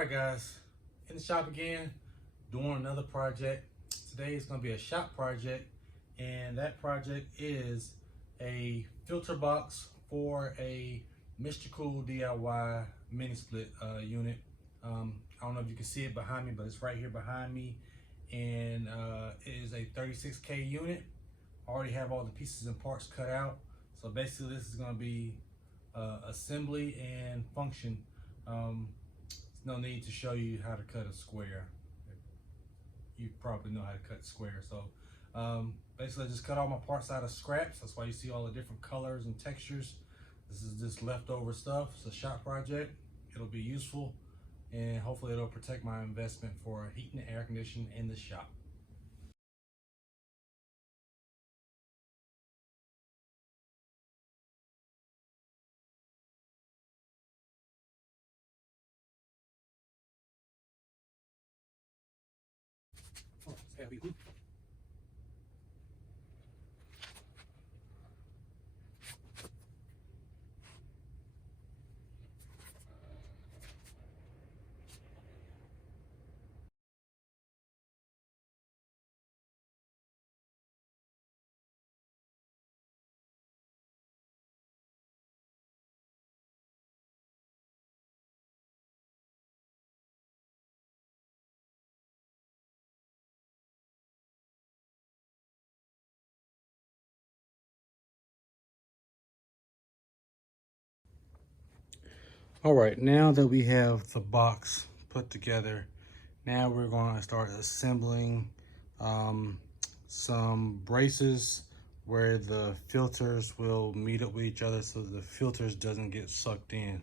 Alright guys, in the shop again, doing another project. Today is going to be a shop project, and that project is a filter box for a Mr. Cool DIY mini split unit. I don't know if you can see it behind me, but it's right here behind me, and it is a 36K unit. I already have all the pieces and parts cut out, so basically this is going to be assembly and function. No need to show you how to cut a square. You probably know how to cut square. So basically I just cut all my parts out of scraps. That's why you see all the different colors and textures. This is just leftover stuff. It's a shop project. It'll be useful, and hopefully it'll protect my investment for heating and air conditioning in the shop. Oh, it's heavy. All right, now that we have the box put together, now we're going to start assembling some braces where the filters will meet up with each other so the filters doesn't get sucked in.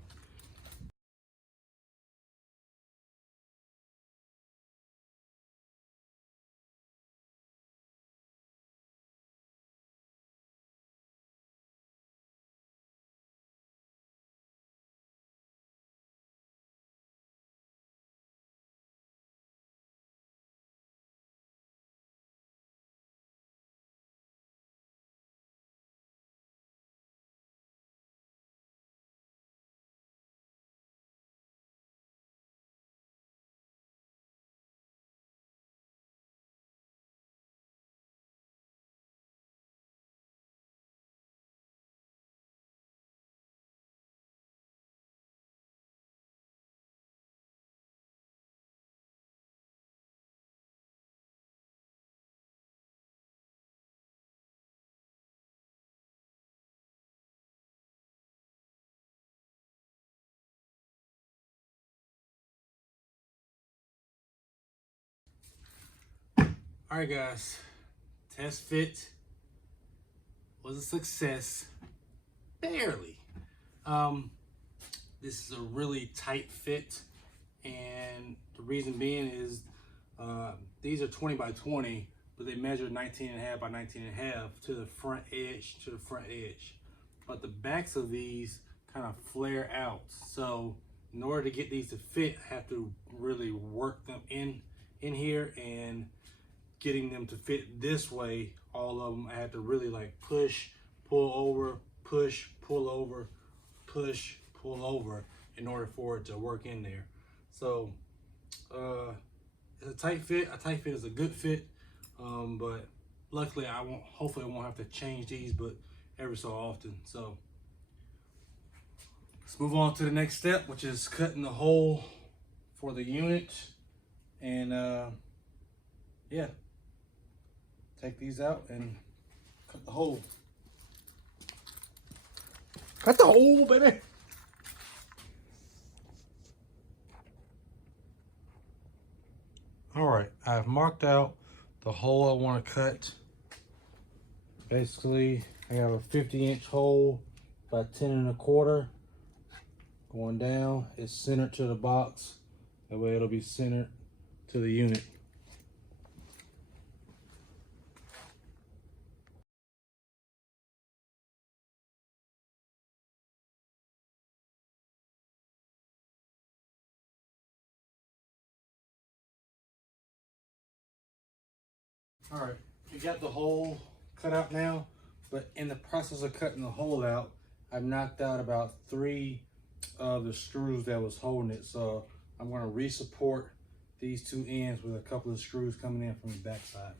All right, guys, test fit was a success, barely. This is a really tight fit, and the reason being is these are 20 by 20, but they measure 19 and a half by 19 and a half to the front edge But the backs of these kind of flare out. So in order to get these to fit, I have to really work them in here, and getting them to fit this way, all of them, I had to really like push, pull over, push, pull over, push, pull over in order for it to work in there. So it's a tight fit. A tight fit is a good fit, but luckily hopefully I won't have to change these but every so often. So let's move on to the next step, which is cutting the hole for the unit. And yeah, take these out and cut the hole. Cut the hole, baby. All right, I've marked out the hole I want to cut. Basically, I have a 50-inch hole by 10 1/4 going down. It's centered to the box. That way it'll be centered to the unit. All right, we got the hole cut out now, but in the process of cutting the hole out, I've knocked out about 3 of the screws that was holding it. So I'm going to re-support these two ends with a couple of screws coming in from the back side.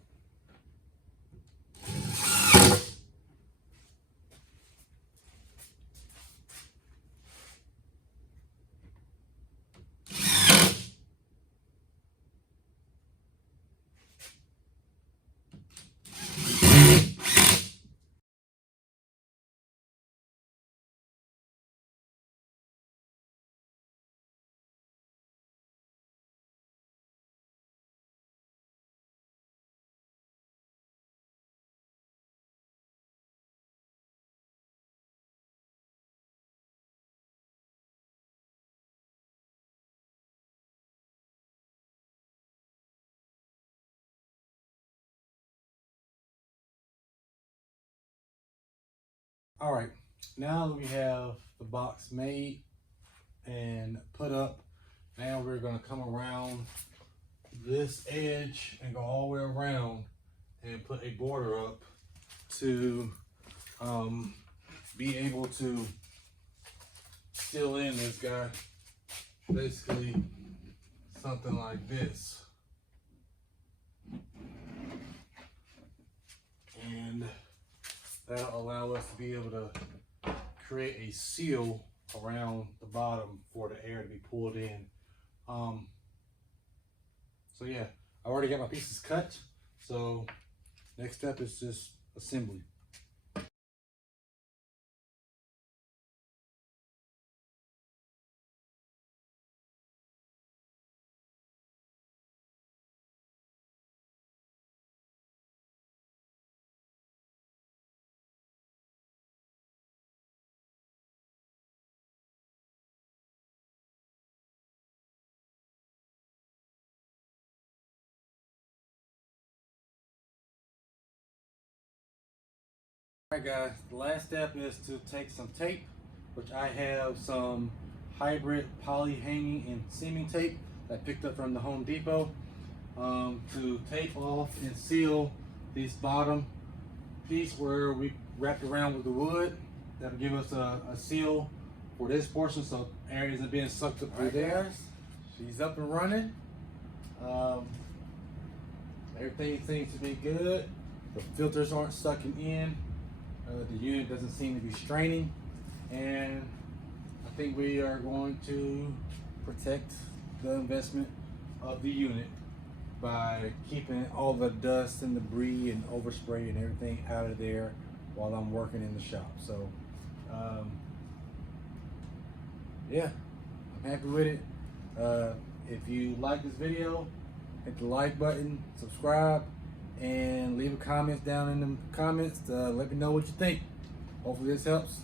All right, now that we have the box made and put up, now we're gonna come around this edge and go all the way around and put a border up to be able to seal in this guy. Basically something like this. And that'll allow us to be able to create a seal around the bottom for the air to be pulled in. So yeah, I already got my pieces cut. So next step is just assembly. Alright guys, the last step is to take some tape, which I have some hybrid poly hanging and seaming tape that I picked up from the Home Depot, to tape off and seal this bottom piece where we wrapped around with the wood. That'll give us a seal for this portion so air isn't being sucked up through there. She's up and running. Everything seems to be good. The filters aren't sucking in. The unit doesn't seem to be straining, and I think we are going to protect the investment of the unit by keeping all the dust and debris and overspray and everything out of there while I'm working in the shop. So yeah, I'm happy with it. If you like this video, hit the like button, subscribe, and leave a comment down in the comments to let me know what you think. Hopefully this helps.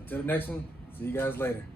Until the next one, see you guys later.